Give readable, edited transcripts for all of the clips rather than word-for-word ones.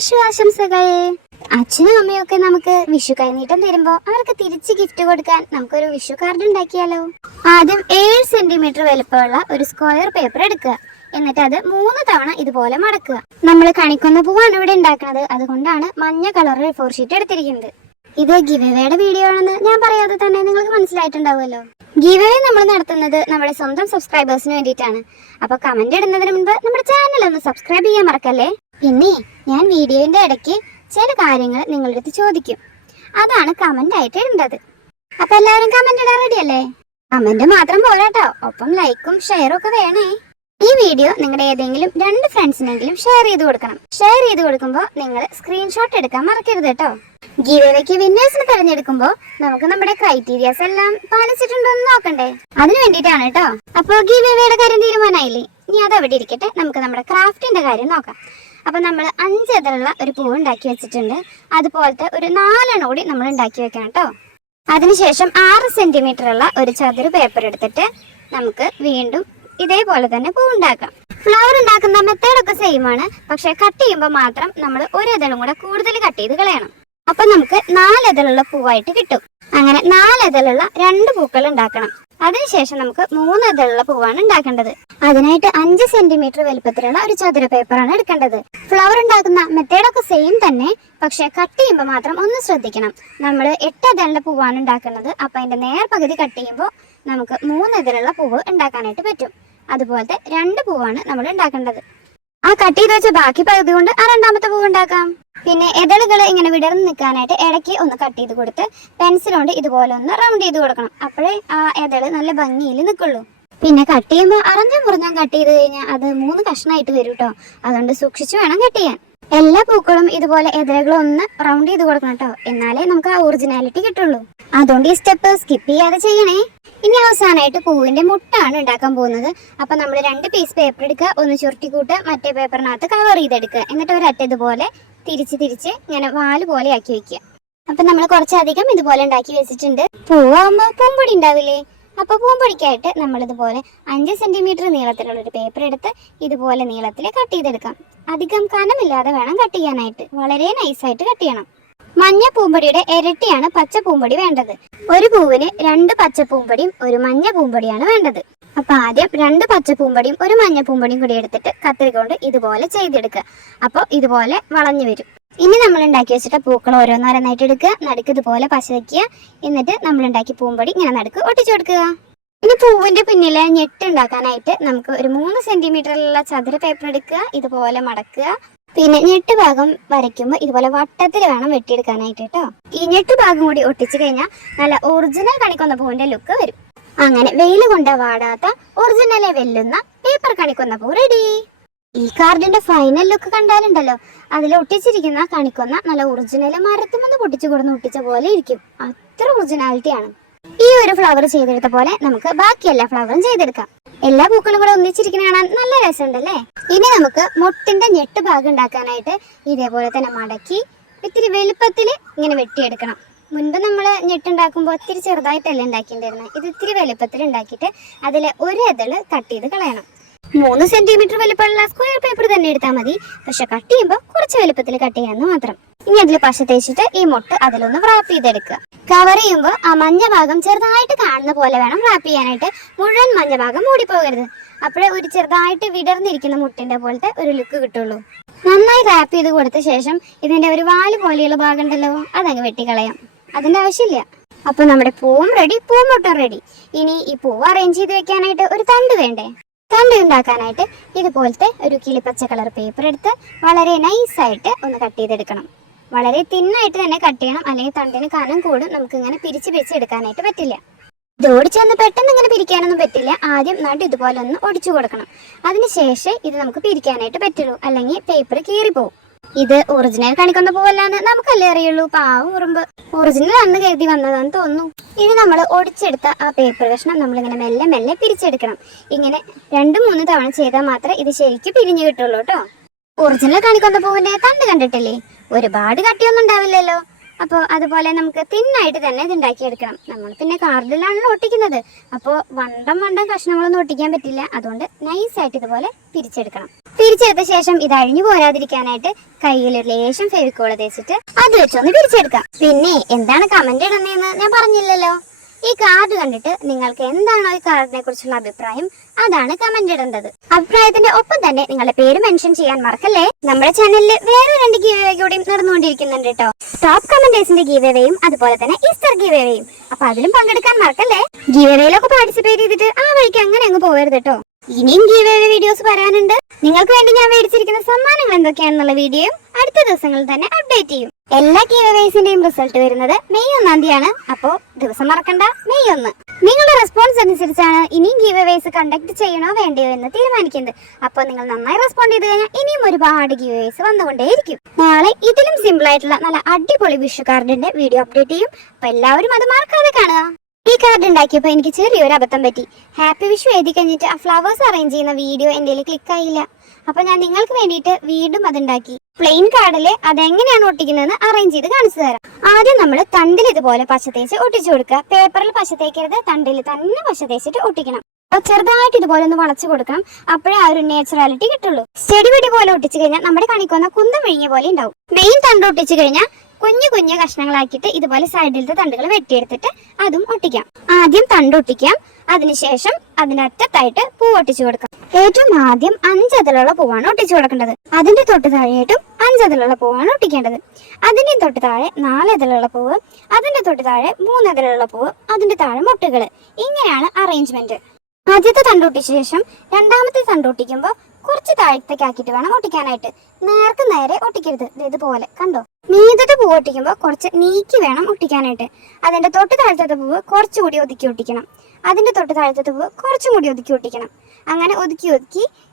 വിഷു ആശംസകൾ. അച്ഛനും അമ്മയും ഒക്കെ നമുക്ക് വിഷു കൈനീട്ടം തരുമ്പോ അവർക്ക് തിരിച്ച് ഗിഫ്റ്റ് കൊടുക്കാൻ നമുക്കൊരു വിഷു കാർഡ് ഉണ്ടാക്കിയാലോ? ആദ്യം 7 സെന്റിമീറ്റർ വലുപ്പമുള്ള ഒരു സ്ക്വയർ പേപ്പർ എടുക്കുക. എന്നിട്ട് അത് 3 തവണ ഇതുപോലെ മടക്കുക. നമ്മൾ കണിക്കൊന്ന പൂവാണ് ഇവിടെ ഉണ്ടാക്കുന്നത്, അതുകൊണ്ടാണ് മഞ്ഞ കളറിൽ A4 ഷീറ്റ് എടുത്തിരിക്കുന്നത്. ഇത് ഗിവ് വീഡിയോ ആണെന്ന് ഞാൻ പറയാതെ തന്നെ നിങ്ങൾക്ക് മനസ്സിലായിട്ടുണ്ടാവുമല്ലോ. ഗിവ് നമ്മൾ നടത്തുന്നത് നമ്മുടെ സ്വന്തം സബ്സ്ക്രൈബേഴ്സിന് വേണ്ടിയിട്ടാണ്. അപ്പൊ കമന്റ് ഇടുന്നതിന് മുൻപ് നമ്മുടെ ചാനൽ ഒന്ന് സബ്സ്ക്രൈബ് ചെയ്യാൻ മറക്കല്ലേ. പിന്നെ ഞാൻ വീഡിയോന്റെ ഇടയ്ക്ക് ചില കാര്യങ്ങൾ നിങ്ങളുടെ അടുത്ത് ചോദിക്കും, അതാണ് കമന്റ് ആയിട്ട് ഇടേണ്ടത്. അപ്പൊ എല്ലാവരും കമന്റ് ഇടാൻ റെഡി അല്ലേ? കമന്റ് മാത്രം പോരാട്ടോ, ഒപ്പം ലൈക്കും ഷെയറും ഒക്കെ വേണേ. ഈ വീഡിയോ നിങ്ങളുടെ ഏതെങ്കിലും 2 ഫ്രണ്ട്സിനെങ്കിലും ഷെയർ ചെയ്ത് കൊടുക്കണം. ഷെയർ ചെയ്ത് കൊടുക്കുമ്പോൾ നിങ്ങൾ സ്ക്രീൻഷോട്ട് എടുക്കാൻ മറക്കരുത് കേട്ടോ. ഗീവേക്ക് വിന്നേഴ്സിനെ തെരഞ്ഞെടുക്കുമ്പോൾ നമുക്ക് നമ്മുടെ ക്രൈറ്റീരിയാസ് എല്ലാം പാലിച്ചിട്ടുണ്ടോ എന്ന് നോക്കണ്ടേ, അതിന് വേണ്ടിയിട്ടാണ് കേട്ടോ. അപ്പൊ ഗീവേയുടെ കാര്യം തീരുമാനമായില്ലേ? ഇനി അത് അവിടെ ഇരിക്കട്ടെ, നമുക്ക് നമ്മുടെ ക്രാഫ്റ്റിന്റെ കാര്യം നോക്കാം. അപ്പൊ നമ്മൾ 5 ഇതിലുള്ള ഒരു പൂവ് ഉണ്ടാക്കി വെച്ചിട്ടുണ്ട്. അതുപോലത്തെ ഒരു 4 എണ്ണം കൂടി നമ്മൾ ഉണ്ടാക്കി വെക്കണം കേട്ടോ. അതിനുശേഷം 6 സെന്റിമീറ്റർ ഉള്ള ഒരു ചതുര പേപ്പർ എടുത്തിട്ട് നമുക്ക് വീണ്ടും ഇതേപോലെ തന്നെ പൂ ഉണ്ടാക്കാം. ഫ്ലവർ ഉണ്ടാക്കുന്ന മെത്തേഡൊക്കെ സെയിം ആണ്, പക്ഷെ കട്ട് ചെയ്യുമ്പോൾ മാത്രം നമ്മൾ ഒരു ഇതളും കൂടെ കൂടുതൽ കട്ട് ചെയ്ത് കളയണം. അപ്പൊ നമുക്ക് 4 ഇതളുള്ള പൂവായിട്ട് കിട്ടും. അങ്ങനെ 4 ഇതളുള്ള 2 പൂക്കൾ ഉണ്ടാക്കണം. അതിനുശേഷം നമുക്ക് 3 ഇതളുള്ള പൂവാണ് ഉണ്ടാക്കേണ്ടത്. അതിനായിട്ട് 5 സെന്റിമീറ്റർ വലുപ്പത്തിലുള്ള ഒരു ചതുര പേപ്പറാണ് എടുക്കേണ്ടത്. ഫ്ലവർ ഉണ്ടാക്കുന്ന മെത്തേഡൊക്കെ സെയിം തന്നെ, പക്ഷെ കട്ട് ചെയ്യുമ്പോൾ മാത്രം ഒന്ന് ശ്രദ്ധിക്കണം. നമ്മൾ 8 ഇതളുള്ള പൂവാണ് ഉണ്ടാക്കുന്നത്. അപ്പൊ അതിന്റെ നേർപകുതി കട്ട് ചെയ്യുമ്പോൾ നമുക്ക് 3 ഇതളുള്ള പൂവ് ഉണ്ടാക്കാനായിട്ട് പറ്റും. അതുപോലത്തെ 2 പൂവാണ് നമ്മൾ ഉണ്ടാക്കേണ്ടത്. ആ കട്ട് ചെയ്ത് വെച്ച ബാക്കി പകുതി കൊണ്ട് ആ 2ാമത്തെ പൂവ് ഉണ്ടാക്കാം. പിന്നെ ഇതളുകൾ ഇങ്ങനെ വിടർന്ന് നിൽക്കാനായിട്ട് ഇടയ്ക്ക് ഒന്ന് കട്ട് ചെയ്ത് കൊടുത്ത് പെൻസിൽ കൊണ്ട് ഇതുപോലെ ഒന്ന് റൗണ്ട് ചെയ്ത് കൊടുക്കണം. അപ്പോഴേ ആ ഇതള് നല്ല ഭംഗിയിൽ നിൽക്കുള്ളൂ. പിന്നെ കട്ട് ചെയ്യുമ്പോൾ അറഞ്ഞും മുറിഞ്ഞും കട്ട് ചെയ്ത് കഴിഞ്ഞാൽ അത് 3 കഷ്ണമായിട്ട് വരും കേട്ടോ. അതുകൊണ്ട് സൂക്ഷിച്ചു വേണം കട്ട് ചെയ്യാൻ. എല്ലാ പൂക്കളും ഇതുപോലെ ഇതളുകളും ഒന്ന് റൗണ്ട് ചെയ്ത് കൊടുക്കണം കേട്ടോ, എന്നാലേ നമുക്ക് ആ ഒറിജിനാലിറ്റി കിട്ടുള്ളൂ. അതുകൊണ്ട് ഈ സ്റ്റെപ്പ് സ്കിപ്പ് ചെയ്യാതെ ചെയ്യണേ. ഇനി അവസാനമായിട്ട് പൂവിന്റെ മുട്ടാണ് ഉണ്ടാക്കാൻ പോകുന്നത്. അപ്പൊ നമ്മൾ 2 പീസ് പേപ്പർ എടുക്കുക, ഒന്ന് ചുരുട്ടിക്കൂട്ട് മറ്റേ പേപ്പറിനകത്ത് കവർ ചെയ്തെടുക്കുക. എന്നിട്ട് ഒരറ്റ ഇതുപോലെ തിരിച്ച് ഇങ്ങനെ വാല് പോലെ ആക്കി വെക്കുക. അപ്പൊ നമ്മൾ കുറച്ചധികം ഇതുപോലെ ഉണ്ടാക്കി വെച്ചിട്ടുണ്ട്. പൂവാകുമ്പോ പൂമ്പൊടി ഉണ്ടാവില്ലേ? അപ്പൊ പൂമ്പൊടിക്കായിട്ട് നമ്മൾ ഇതുപോലെ 5 സെന്റിമീറ്റർ നീളത്തിലുള്ള ഒരു പേപ്പർ എടുത്ത് ഇതുപോലെ നീളത്തിൽ കട്ട് ചെയ്തെടുക്കാം. അധികം കനമില്ലാതെ വേണം കട്ട് ചെയ്യാനായിട്ട്, വളരെ നൈസായിട്ട് കട്ട് ചെയ്യണം. മഞ്ഞ പൂമ്പൊടിയുടെ ഇരട്ടിയാണ് പച്ച പൂമ്പൊടി വേണ്ടത്. ഒരു പൂവിന് 2 പച്ച പൂമ്പൊടിയും ഒരു മഞ്ഞ പൂമ്പൊടിയാണ് വേണ്ടത്. അപ്പൊ ആദ്യം 2 പച്ച പൂമ്പൊടിയും ഒരു മഞ്ഞ പൂമ്പൊടിയും കൂടി എടുത്തിട്ട് കത്രിക കൊണ്ട് ഇതുപോലെ ചെയ്തെടുക്കുക. അപ്പോൾ ഇതുപോലെ വളഞ്ഞു വരും. ഇനി നമ്മൾ ഉണ്ടാക്കി വെച്ചിട്ട് പൂക്കൾ ഓരോന്നോരോന്നായിട്ട് എടുക്കുക, നടുക്ക് ഇതുപോലെ പശ വയ്ക്കുക. എന്നിട്ട് നമ്മൾ ഉണ്ടാക്കി പൂമ്പൊടി ഇങ്ങനെ നടുക്ക് ഒട്ടിച്ചു കൊടുക്കുക. ഇനി പൂവിന്റെ പിന്നിലെ ഞെട്ട് ഉണ്ടാക്കാനായിട്ട് നമുക്ക് ഒരു 3 സെന്റിമീറ്ററിലുള്ള ചതുര പേപ്പർ എടുക്കുക, ഇതുപോലെ മടക്കുക. പിന്നെ ഞെട്ട് ഭാഗം വരയ്ക്കുമ്പോൾ ഇതുപോലെ വട്ടത്തിൽ വേണം വെട്ടിയെടുക്കാനായിട്ട് കേട്ടോ. ഈ ഞെട്ട് ഭാഗം കൂടി ഒട്ടിച്ചു കഴിഞ്ഞാൽ നല്ല ഒറിജിനൽ കണിക്കൊന്ന പൂവിന്റെ ലുക്ക് വരും. അങ്ങനെ വെയിൽ കൊണ്ട് വാടാത്ത ഒറിജിനലെ വെല്ലുന്ന പേപ്പർ കണിക്കൊന്ന പൂ റെഡി. ഈ കാർഡിന്റെ ഫൈനൽ ലുക്ക് കണ്ടാലുണ്ടല്ലോ, അതിൽ ഒട്ടിച്ചിരിക്കുന്ന കണിക്കൊന്ന നല്ല ഒറിജിനൽ മരത്തുമെന്ന് പൊട്ടിച്ചു കൊടുന്ന് ഒട്ടിച്ച പോലെ ഇരിക്കും. അത്ര ഒറിജിനാലിറ്റി ആണ്. ഈ ഒരു ഫ്ലവർ ചെയ്തെടുത്ത പോലെ നമുക്ക് ബാക്കി എല്ലാ ഫ്ലവറും ചെയ്തെടുക്കാം. എല്ലാ പൂക്കളും കൂടെ ഒന്നിച്ചിരിക്കുന്ന കാണാൻ നല്ല രസമുണ്ടല്ലേ. ഇനി നമുക്ക് മുട്ടിന്റെ ഞെട്ട് ഭാഗം ഉണ്ടാക്കാനായിട്ട് ഇതേപോലെ തന്നെ മടക്കി ഇത്തിരി വലുപ്പത്തിൽ ഇങ്ങനെ വെട്ടിയെടുക്കണം. മുൻപ് നമ്മൾ ഞെട്ടുണ്ടാക്കുമ്പോൾ ഒത്തിരി ചെറുതായിട്ടല്ല ഉണ്ടാക്കിയിട്ടുണ്ടായിരുന്നത്. ഇത് ഇത്തിരി വലുപ്പത്തിൽ ഉണ്ടാക്കിയിട്ട് അതിൽ ഒരു ഇതള് കട്ട് ചെയ്ത് കളയണം. 3 സെന്റിമീറ്റർ വലുപ്പമുള്ള സ്ക്വയർ പേപ്പർ തന്നെ എടുത്താൽ മതി, പക്ഷെ കട്ട് ചെയ്യുമ്പോൾ കുറച്ച് വലുപ്പത്തിൽ കട്ട് ചെയ്യാമെന്ന് മാത്രം. ഇനി അതിൽ പശ തേച്ചിട്ട് ഈ മുട്ട് അതിലൊന്ന് റാപ്പ് ചെയ്തെടുക്കുക. കവർ ചെയ്യുമ്പോൾ ആ മഞ്ഞ ഭാഗം ചെറുതായിട്ട് കാണുന്ന പോലെ വേണം റാപ്പ് ചെയ്യാനായിട്ട്. മുഴുവൻ മഞ്ഞ ഭാഗം മൂടിപ്പോകരുത്. അപ്പോഴേ ഒരു ചെറുതായിട്ട് വിടർന്നിരിക്കുന്ന മുട്ടിന്റെ പോലത്തെ ഒരു ലുക്ക് കിട്ടുള്ളൂ. നന്നായി റാപ്പ് ചെയ്ത് കൊടുത്ത ശേഷം ഇതിന്റെ ഒരു വാല് പോലെയുള്ള ഭാഗം ഉണ്ടല്ലോ, അതങ്ങ് വെട്ടിക്കളയാം. അതിന്റെ ആവശ്യമില്ല. അപ്പൊ നമ്മുടെ പൂവും റെഡി, പൂമുട്ടും റെഡി. ഇനി ഈ പൂവ് അറേഞ്ച് ചെയ്ത് വെക്കാനായിട്ട് ഒരു തണ്ട് വേണ്ടേ? തണ്ട് ഉണ്ടാക്കാനായിട്ട് ഇതുപോലത്തെ ഒരു കിളിപ്പച്ച കളർ പേപ്പർ എടുത്ത് വളരെ നൈസായിട്ട് ഒന്ന് കട്ട് ചെയ്തെടുക്കണം. വളരെ തിന്നായിട്ട് തന്നെ കട്ട് ചെയ്യണം, അല്ലെങ്കിൽ തണ്ടിന് കനം കൂടും. നമുക്ക് ഇങ്ങനെ പിരിച്ച് എടുക്കാനായിട്ട് പറ്റില്ല. ഇത് ഓടിച്ചെന്ന് പെട്ടെന്ന് ഇങ്ങനെ പിരിക്കാനൊന്നും പറ്റില്ല. ആദ്യം നടു ഇതുപോലെ ഒന്ന് ഒടിച്ചു കൊടുക്കണം. അതിനുശേഷം ഇത് നമുക്ക് പിരിക്കാനായിട്ട് പറ്റുള്ളൂ, അല്ലെങ്കിൽ പേപ്പർ കീറിപ്പോവും. ഇത് ഒറിജിനൽ കണിക്കൊന്ന പൂവല്ലാന്ന് നമുക്കല്ലേ അറിയുള്ളൂ. പാവം ഉറുമ്പ് ഒറിജിനൽ അന്ന് കരുതി വന്നതാന്ന് തോന്നുന്നു. ഇനി നമ്മൾ ഒടിച്ചെടുത്ത ആ പേപ്പർ കഷ്ണം നമ്മളിങ്ങനെ മെല്ലെ മെല്ലെ പിരിച്ചെടുക്കണം. ഇങ്ങനെ 2-3 തവണ ചെയ്താൽ മാത്രമേ ഇത് ശരിക്കും പിരിഞ്ഞു കിട്ടുള്ളൂ കേട്ടോ. ഒറിജിനൽ കണിക്കൊന്ന പൂവിന്റെ തണ്ട് കണ്ടിട്ടില്ലേ? ഒരുപാട് കട്ടിയൊന്നും ഉണ്ടാവില്ലല്ലോ. അപ്പോൾ അതുപോലെ നമുക്ക് തിന്നായിട്ട് തന്നെ ഇത് ഉണ്ടാക്കിയെടുക്കണം. നമ്മൾ പിന്നെ കാർഡിലാണല്ലോ ഒട്ടിക്കുന്നത്, അപ്പോൾ വണ്ടം കഷ്ണങ്ങളൊന്നും ഒട്ടിക്കാൻ പറ്റില്ല. അതുകൊണ്ട് നൈസായിട്ട് ഇതുപോലെ പിരിച്ചെടുക്കണം. പിരിച്ചെടുത്ത ശേഷം ഇത് അഴിഞ്ഞു പോരാതിരിക്കാനായിട്ട് കയ്യിൽ ഒരു ലേശം ഫെവിക്കോൾ തേച്ചിട്ട് അത് വെച്ചൊന്ന് പിരിച്ചെടുക്കാം. പിന്നെ എന്താണ് കമന്റ് ഇടുന്നതെന്ന് ഞാൻ പറഞ്ഞില്ലല്ലോ. ഈ കാർഡ് കണ്ടിട്ട് നിങ്ങൾക്ക് എന്താണോ ഈ കാർഡിനെ കുറിച്ചുള്ള അഭിപ്രായം അതാണ് കമന്റ് ഇടേണ്ടത്. അഭിപ്രായത്തിന്റെ ഒപ്പം തന്നെ നിങ്ങളുടെ പേര് മെൻഷൻ ചെയ്യാൻ മറക്കല്ലേ. നമ്മുടെ ചാനലിൽ വേറെ 2 ഗീവ് അവേ കൂടിയും നടന്നുകൊണ്ടിരിക്കുന്നുണ്ട് കേട്ടോ. ടോപ്പ് കമന്റേഴ്സിന്റെ ഗീവ് അവേയും അതുപോലെ തന്നെ ഈസ്റ്റർ ഗീവ് അവേയും. അപ്പൊ അതിലും പങ്കെടുക്കാൻ മറക്കല്ലേ. ഗീവ് അവേയിലൊക്കെ പാർട്ടിസിപ്പേറ്റ് ചെയ്തിട്ട് ആ വഴിക്ക് അങ്ങനെ അങ്ങ് പോകരുത് കേട്ടോ. ഇനിയും ഗീവ് അവേ വീഡിയോസ് വരാനുണ്ട്. നിങ്ങൾക്ക് വേണ്ടി ഞാൻ മേടിച്ചിരിക്കുന്ന സമ്മാനങ്ങൾ എന്തൊക്കെയാണെന്നുള്ള വീഡിയോയും അടുത്ത ദിവസങ്ങളിൽ തന്നെ അപ്ഡേറ്റ് ചെയ്യും. എല്ലാ ഗീവ് അവേസിന്റെയും റിസൾട്ട് വരുന്നത് മെയ് 1-ാം തീയതിയാണ്. അപ്പോ ദിവസം മറക്കണ്ട, മെയ് 1. നിങ്ങളുടെ റെസ്പോൺസ് അനുസരിച്ചാണ് ഇനിയും ഗീവ് അവേസ് കണ്ടക്ട് ചെയ്യണോ വേണ്ടയോ എന്ന് തീരുമാനിക്കുന്നത്. അപ്പോൾ നിങ്ങൾ നന്നായി റെസ്പോണ്ട് ചെയ്ത് കഴിഞ്ഞാൽ ഇനിയും ഒരുപാട് ഗീവ് അവേസ് വന്നുകൊണ്ടേയിരിക്കും. നാളെ ഇതിലും സിമ്പിൾ ആയിട്ടുള്ള നല്ല അടിപൊളി വിഷു കാർഡിന്റെ വീഡിയോ അപ്ഡേറ്റ് ചെയ്യും. അപ്പൊ എല്ലാവരും അത് മറക്കാതെ കാണുക. ഈ കാർഡ് ഉണ്ടാക്കിയപ്പോൾ എനിക്ക് ചെറിയൊരു അബദ്ധം പറ്റി. ഹാപ്പി വിഷു എഴുതി കഴിഞ്ഞിട്ട് ആ ഫ്ലവേഴ്സ് അറേഞ്ച് ചെയ്യുന്ന വീഡിയോ എൻ്റെ ക്ലിക്ക് ആയില്ല. അപ്പൊ ഞാൻ നിങ്ങൾക്ക് വേണ്ടിയിട്ട് വീണ്ടും അതുണ്ടാക്കി. പ്ലെയിൻ കാർഡില് അതെങ്ങനെയാണ് ഒട്ടിക്കുന്നതെന്ന് അറേഞ്ച് ചെയ്ത് കാണിച്ചു തരാം. ആദ്യം നമ്മൾ തണ്ടിൽ ഇതുപോലെ പശ തേച്ച് ഒട്ടിച്ചു കൊടുക്കുക. പേപ്പറിൽ പശ തേക്കരുത്, തണ്ടിൽ തന്നെ പശ തേച്ചിട്ട് ഒട്ടിക്കണം. ചെറുതായിട്ട് ഇതുപോലെ ഒന്ന് വളച്ചു കൊടുക്കണം. അപ്പോഴേ ആ ഒരു നേച്ചുറാലിറ്റി കിട്ടുള്ളൂ. സ്റ്റെടി പോലെ ഒട്ടിച്ചു കഴിഞ്ഞാൽ നമ്മുടെ കണിക്കൊന്ന കുന്തം വിഴിഞ്ഞ പോലെ ഉണ്ടാവും. മെയിൻ തണ്ട് ഒട്ടിച്ചു കഴിഞ്ഞാൽ കുഞ്ഞു കഷ്ണങ്ങളാക്കിയിട്ട് ഇതുപോലെ സൈഡിലത്തെ തണ്ടുകൾ വെട്ടിയെടുത്തിട്ട് അതും ഒട്ടിക്കാം. ആദ്യം തണ്ട് ഒട്ടിക്കാം, അതിനുശേഷം അതിന്റെ അറ്റത്തായിട്ട് പൂ ഒട്ടിച്ചു കൊടുക്കാം. ഏറ്റവും ആദ്യം 5 അതിലുള്ള പൂവാണ് ഒട്ടിച്ചു കൊടുക്കേണ്ടത്. അതിന്റെ തൊട്ട് താഴെയായിട്ടും 5 അതിലുള്ള പൂവാണ് ഒട്ടിക്കേണ്ടത്. അതിന്റെ തൊട്ട് താഴെ 4 അതിലുള്ള പൂവ്, അതിന്റെ തൊട്ട് താഴെ 3 അതിലുള്ള പൂവ്, അതിന്റെ താഴെ മുട്ടുകള്. ഇങ്ങനെയാണ് അറേഞ്ച്മെന്റ്. ആദ്യത്തെ തണ്ട് ഒട്ടിച്ച ശേഷം രണ്ടാമത്തെ തണ്ട് ഒട്ടിക്കുമ്പോൾ കുറച്ച് താഴത്തേക്ക് ആക്കിയിട്ട് വേണം ഒട്ടിക്കാനായിട്ട്. നേർക്ക് നേരെ ഒട്ടിക്കരുത്. ഇതുപോലെ കണ്ടോ. മീതത്തെ പൂവ് ഒട്ടിക്കുമ്പോൾ കുറച്ച് നീക്കി വേണം ഒട്ടിക്കാനായിട്ട്. അതിന്റെ തൊട്ട് താഴത്തെ പൂവ് കുറച്ചുകൂടി ഒതുക്കി ഒട്ടിക്കണം. അതിന്റെ തൊട്ട് താഴത്തെ പൂവ് കുറച്ചും കൂടി ഒതുക്കി ഒട്ടിക്കണം. അങ്ങനെ ഒതുക്കി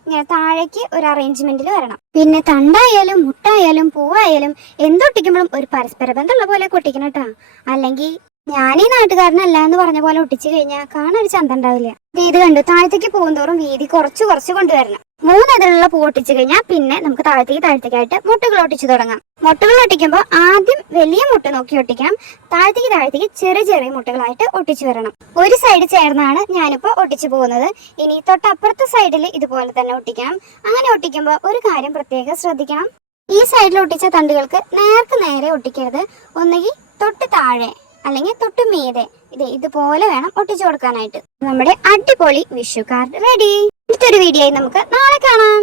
ഇങ്ങനെ താഴേക്ക് ഒരു അറേഞ്ച്മെന്റിൽ വരണം. പിന്നെ തണ്ടായാലും മുട്ടായാലും പൂവായാലും എന്തൊട്ടിക്കുമ്പോഴും ഒരു പരസ്പര ബന്ധമുള്ള പോലെ ഒട്ടിക്കണം കേട്ടോ. അല്ലെങ്കിൽ ഞാൻ ഈ നാട്ടുകാരനല്ല എന്ന് പറഞ്ഞ പോലെ ഒട്ടിച്ചു കഴിഞ്ഞാൽ കാണാൻ ഒരു ചന്തം ഉണ്ടാവില്ല. ഇത് കണ്ടു, താഴത്തേക്ക് പോകുന്തോറും വീതി കുറച്ച് കൊണ്ടുവരണം. 3 അതിലുള്ള പൂ ഒട്ടിച്ചു കഴിഞ്ഞാൽ പിന്നെ നമുക്ക് താഴത്തേക്കായിട്ട് മുട്ടുകൾ ഒട്ടിച്ചു തുടങ്ങാം. മുട്ടുകൾ ഒട്ടിക്കുമ്പോൾ ആദ്യം വലിയ മുട്ട നോക്കി ഒട്ടിക്കാം. താഴത്തേക്ക് ചെറിയ മുട്ടകളായിട്ട് ഒട്ടിച്ചു വരണം. ഒരു സൈഡ് ചേർന്നാണ് ഞാനിപ്പോൾ ഒട്ടിച്ചു പോകുന്നത്. ഇനി തൊട്ടപ്പുറത്തെ സൈഡിൽ ഇതുപോലെ തന്നെ ഒട്ടിക്കാം. അങ്ങനെ ഒട്ടിക്കുമ്പോൾ ഒരു കാര്യം പ്രത്യേകം ശ്രദ്ധിക്കണം. ഈ സൈഡിൽ ഒട്ടിച്ച തണ്ടുകൾക്ക് നേർക്ക് നേരെ ഒട്ടിക്കരുത്. ഒന്നുകിൽ തൊട്ട് താഴെ അല്ലെങ്കിൽ തൊട്ട് മീതെ ഇതുപോലെ വേണം ഒട്ടിച്ചു കൊടുക്കാനായിട്ട്. നമ്മുടെ അടിപൊളി വിഷു കാർഡ് റെഡി. അടുത്തൊരു വീഡിയോയിൽ നമുക്ക് നാളെ കാണാം.